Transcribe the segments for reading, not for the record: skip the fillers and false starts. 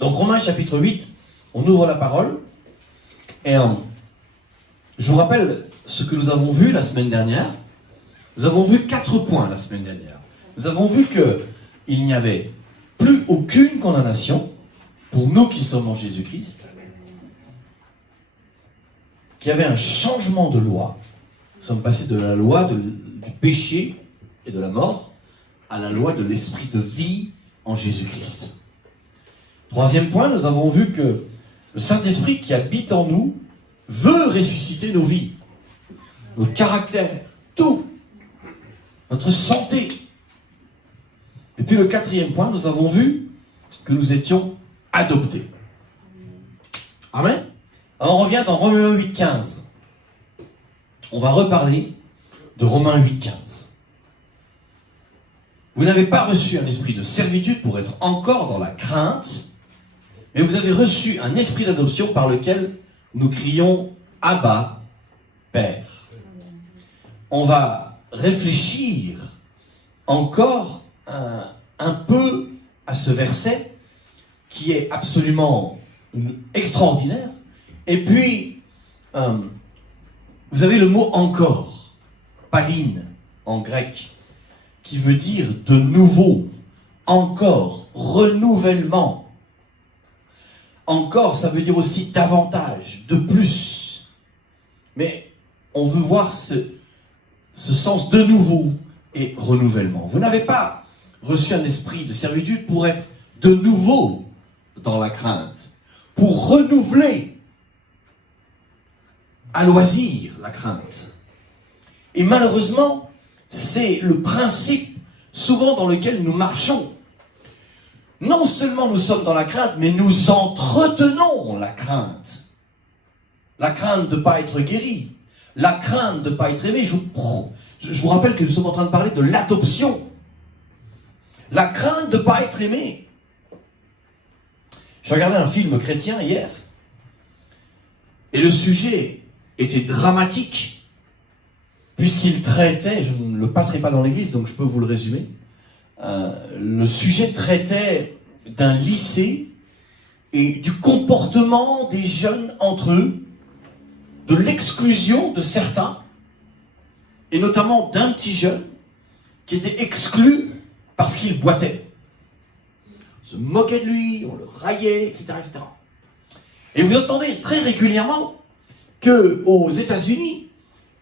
Donc Romains chapitre 8, on ouvre la parole. Et je vous rappelle ce que nous avons vu la semaine dernière. Nous avons vu 4 points la semaine dernière. Nous avons vu qu'il n'y avait plus aucune condamnation pour nous qui sommes en Jésus-Christ. Qu'il y avait un changement de loi. Nous sommes passés de la loi du péché et de la mort à la loi de l'esprit de vie en Jésus-Christ. 3e point, nous avons vu que le Saint-Esprit qui habite en nous veut ressusciter nos vies, notre caractère, tout, notre santé. Et puis le 4e point, nous avons vu que nous étions adoptés. Amen. Alors on revient dans Romains 8,15. On va reparler de Romains 8,15. Vous n'avez pas reçu un esprit de servitude pour être encore dans la crainte, mais vous avez reçu un esprit d'adoption par lequel nous crions « Abba, Père ». On va réfléchir encore un peu à ce verset qui est absolument extraordinaire. Et puis, vous avez le mot « encore », paline en grec, qui veut dire de nouveau, encore, renouvellement. Encore, ça veut dire aussi davantage, de plus. Mais on veut voir ce sens de nouveau et renouvellement. Vous n'avez pas reçu un esprit de servitude pour être de nouveau dans la crainte, pour renouveler à loisir la crainte. Et malheureusement, c'est le principe souvent dans lequel nous marchons. Non seulement nous sommes dans la crainte, mais nous entretenons la crainte. La crainte de ne pas être guéri, la crainte de ne pas être aimé. Je vous rappelle que nous sommes en train de parler de l'adoption. La crainte de ne pas être aimé. J'ai regardé un film chrétien hier, et le sujet était dramatique, puisqu'il traitait, je ne le passerai pas dans l'église, donc je peux vous le résumer, le sujet traitait d'un lycée et du comportement des jeunes entre eux, de l'exclusion de certains, et notamment d'un petit jeune qui était exclu parce qu'il boitait. On se moquait de lui, on le raillait, etc., etc. Et vous entendez très régulièrement qu'aux États-Unis,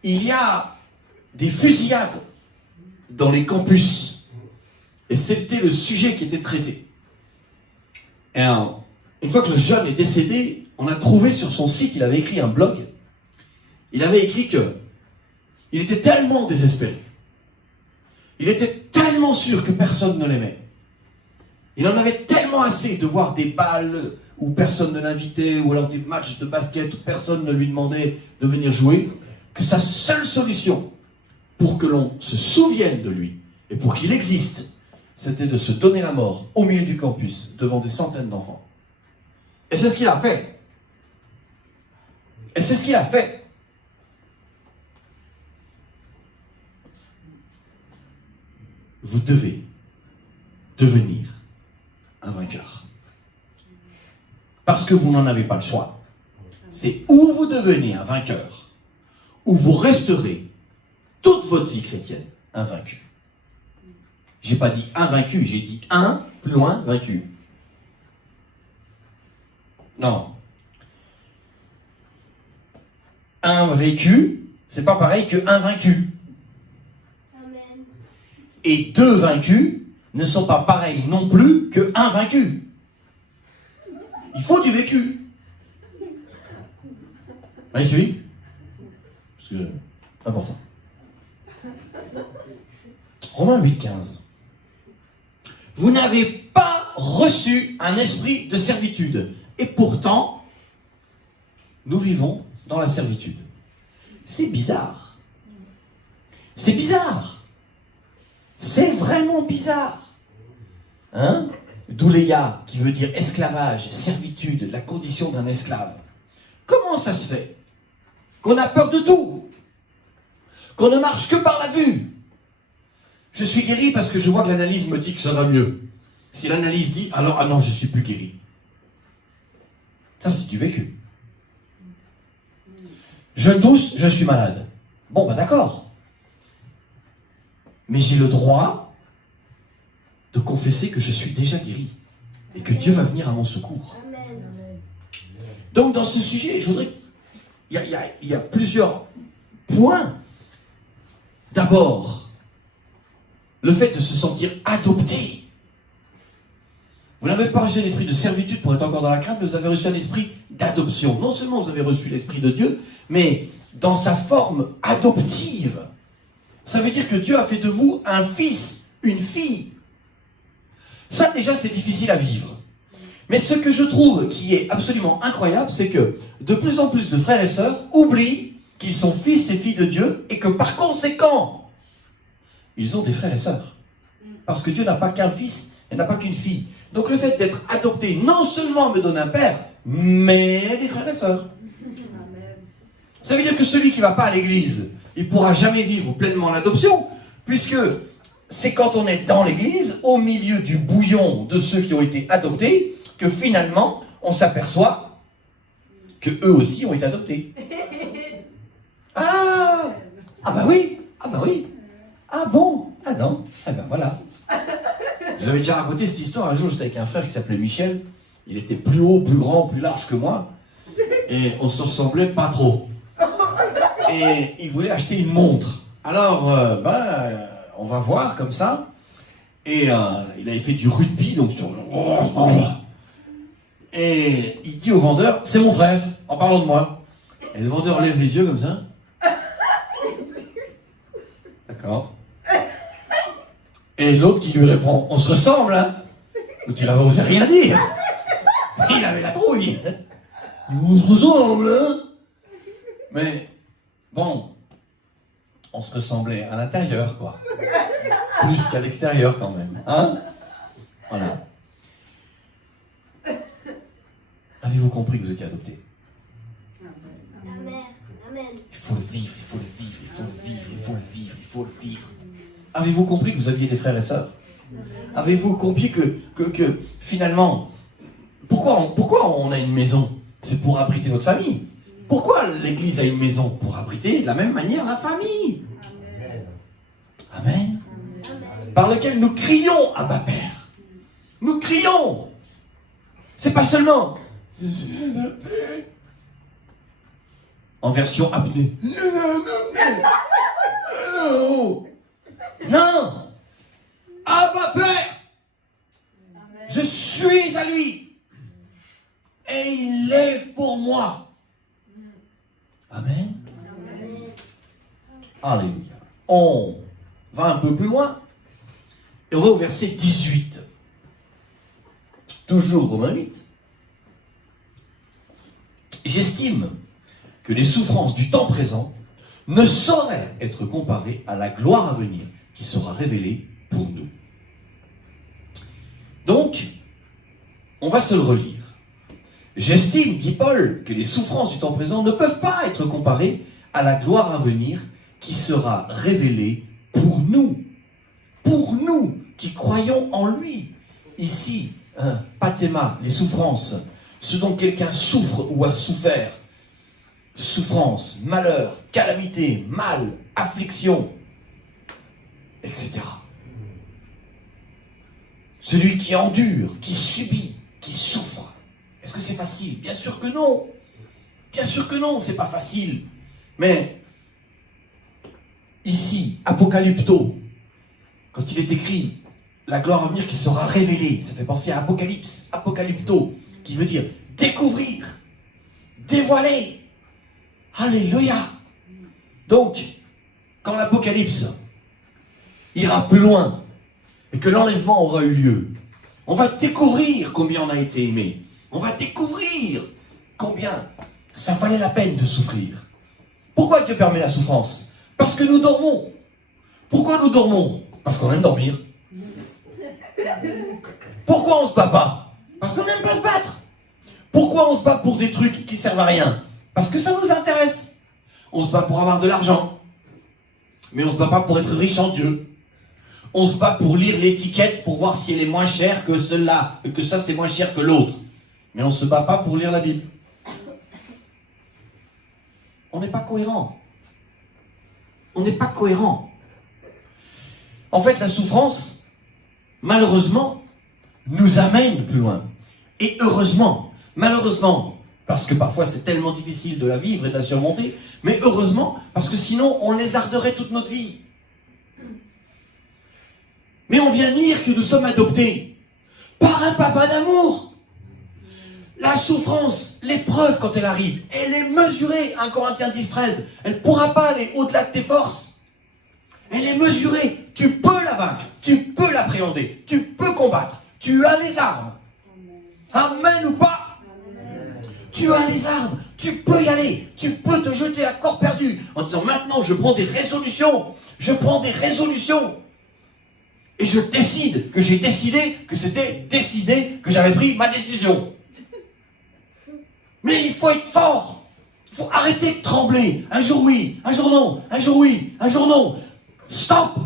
il y a des fusillades dans les campus. Et c'était le sujet qui était traité. Et une fois que le jeune est décédé, on a trouvé sur son site, il avait écrit un blog, il avait écrit il était tellement désespéré, il était tellement sûr que personne ne l'aimait, il en avait tellement assez de voir des balles où personne ne l'invitait, ou alors des matchs de basket où personne ne lui demandait de venir jouer, que sa seule solution pour que l'on se souvienne de lui, et pour qu'il existe, c'était de se donner la mort au milieu du campus, devant des centaines d'enfants. Et c'est ce qu'il a fait. Et c'est ce qu'il a fait. Vous devez devenir un vainqueur. Parce que vous n'en avez pas le choix. C'est ou vous devenez un vainqueur, ou vous resterez toute votre vie chrétienne invaincu. J'ai pas dit invaincu, j'ai dit un, plus loin, vaincu. Non. Un vécu, c'est pas pareil que un vaincu. Amen. Et 2 vaincus ne sont pas pareils non plus que un vaincu. Il faut du vécu. Vous voyez celui ? Parce que c'est important. Romains 8,15. Vous n'avez pas reçu un esprit de servitude. Et pourtant, nous vivons dans la servitude. C'est bizarre. C'est bizarre. C'est vraiment bizarre. Hein ? Douléa, qui veut dire esclavage, servitude, la condition d'un esclave. Comment ça se fait qu'on a peur de tout? Qu'on ne marche que par la vue? Je suis guéri parce que je vois que l'analyse me dit que ça va mieux. Si l'analyse dit, alors, ah non, je ne suis plus guéri. Ça, c'est du vécu. Je tousse, je suis malade. Bon, ben d'accord. Mais j'ai le droit de confesser que je suis déjà guéri et que Dieu va venir à mon secours. Amen. Donc, dans ce sujet, je voudrais... Il y a plusieurs points. D'abord, le fait de se sentir adopté. Vous n'avez pas reçu un esprit de servitude pour être encore dans la crainte, mais vous avez reçu un esprit d'adoption. Non seulement vous avez reçu l'esprit de Dieu, mais dans sa forme adoptive. Ça veut dire que Dieu a fait de vous un fils, une fille. Ça déjà c'est difficile à vivre. Mais ce que je trouve qui est absolument incroyable, c'est que de plus en plus de frères et sœurs oublient qu'ils sont fils et filles de Dieu et que par conséquent, ils ont des frères et sœurs. Parce que Dieu n'a pas qu'un fils et n'a pas qu'une fille. Donc le fait d'être adopté, non seulement me donne un père, mais des frères et sœurs. Ça veut dire que celui qui ne va pas à l'église, il ne pourra jamais vivre pleinement l'adoption, puisque c'est quand on est dans l'église, au milieu du bouillon de ceux qui ont été adoptés, que finalement, on s'aperçoit que eux aussi ont été adoptés. Ah bah oui, ah bon, ah non, eh ben voilà. Je vous avais déjà raconté cette histoire. Un jour, j'étais avec un frère qui s'appelait Michel. Il était plus haut, plus grand, plus large que moi. Et on se ressemblait pas trop. Et il voulait acheter une montre. Alors, on va voir comme ça. Et il avait fait du rugby, donc... Et il dit au vendeur, c'est mon frère, en parlant de moi. Et le vendeur lève les yeux comme ça. D'accord. Et l'autre qui lui répond, on se ressemble, hein. L'autre, il avait osé rien dire. Il avait la trouille. On se ressemble, hein. Mais, bon, on se ressemblait à l'intérieur, quoi. Plus qu'à l'extérieur, quand même, hein. Voilà. Avez-vous compris que vous étiez adopté? Amen. Amen. Il faut le vivre, il faut le vivre, il faut le vivre, il faut le vivre, il faut le vivre. Avez-vous compris que vous aviez des frères et sœurs? Avez-vous compris que finalement, pourquoi on a une maison? C'est pour abriter notre famille. Pourquoi l'église a une maison? Pour abriter de la même manière la famille. Amen. Amen. Par lequel nous crions Abba Père. Nous crions. C'est pas seulement en version apnée. Non. Abba Père. Je suis à lui. Et il lève pour moi. Amen. Amen. Alléluia. On va un peu plus loin. Et on va au verset 18. Toujours Romains 8. J'estime que les souffrances du temps présent ne sauraient être comparées à la gloire à venir qui sera révélée pour nous. Donc, on va se le relire. J'estime, dit Paul, que les souffrances du temps présent ne peuvent pas être comparées à la gloire à venir qui sera révélée pour nous qui croyons en lui. Ici, pathéma, les souffrances, ce dont quelqu'un souffre ou a souffert, souffrance, malheur, calamité, mal, affliction, etc. Celui qui endure, qui subit, qui souffre. Est-ce que c'est facile? Bien sûr que non. Bien sûr que non, c'est pas facile. Mais ici, Apocalypto, quand il est écrit la gloire à venir qui sera révélée, ça fait penser à Apocalypse, Apocalypto, qui veut dire découvrir, dévoiler. Alléluia. Donc, quand l'Apocalypse ira plus loin et que l'enlèvement aura eu lieu, on va découvrir combien on a été aimé. On va découvrir combien ça valait la peine de souffrir. Pourquoi Dieu permet la souffrance? Parce que nous dormons. Pourquoi nous dormons? Parce qu'on aime dormir. Pourquoi on se bat pas? Parce qu'on n'aime pas se battre. Pourquoi on se bat pour des trucs qui servent à rien? Parce que ça nous intéresse. On se bat pour avoir de l'argent. Mais on se bat pas pour être riche en Dieu. On se bat pour lire l'étiquette pour voir si elle est moins chère que celle-là, que ça c'est moins cher que l'autre. Mais on se bat pas pour lire la Bible. On n'est pas cohérent. On n'est pas cohérent. En fait, la souffrance, malheureusement, nous amène plus loin. Et heureusement, malheureusement, parce que parfois c'est tellement difficile de la vivre et de la surmonter, mais heureusement, parce que sinon on lézarderait toute notre vie. Mais on vient de lire que nous sommes adoptés par un papa d'amour. La souffrance, l'épreuve quand elle arrive, elle est mesurée, 1 Corinthiens 10, 13. Elle ne pourra pas aller au-delà de tes forces. Elle est mesurée. Tu peux la vaincre, tu peux l'appréhender, tu peux combattre. Tu as les armes. Amen ou pas? Amen. Tu as les armes, tu peux y aller, tu peux te jeter à corps perdu en disant maintenant je prends des résolutions, et je décide que j'ai décidé que c'était décidé que j'avais pris ma décision. Mais il faut être fort, il faut arrêter de trembler. Un jour oui, un jour non, un jour oui, un jour non. Stop!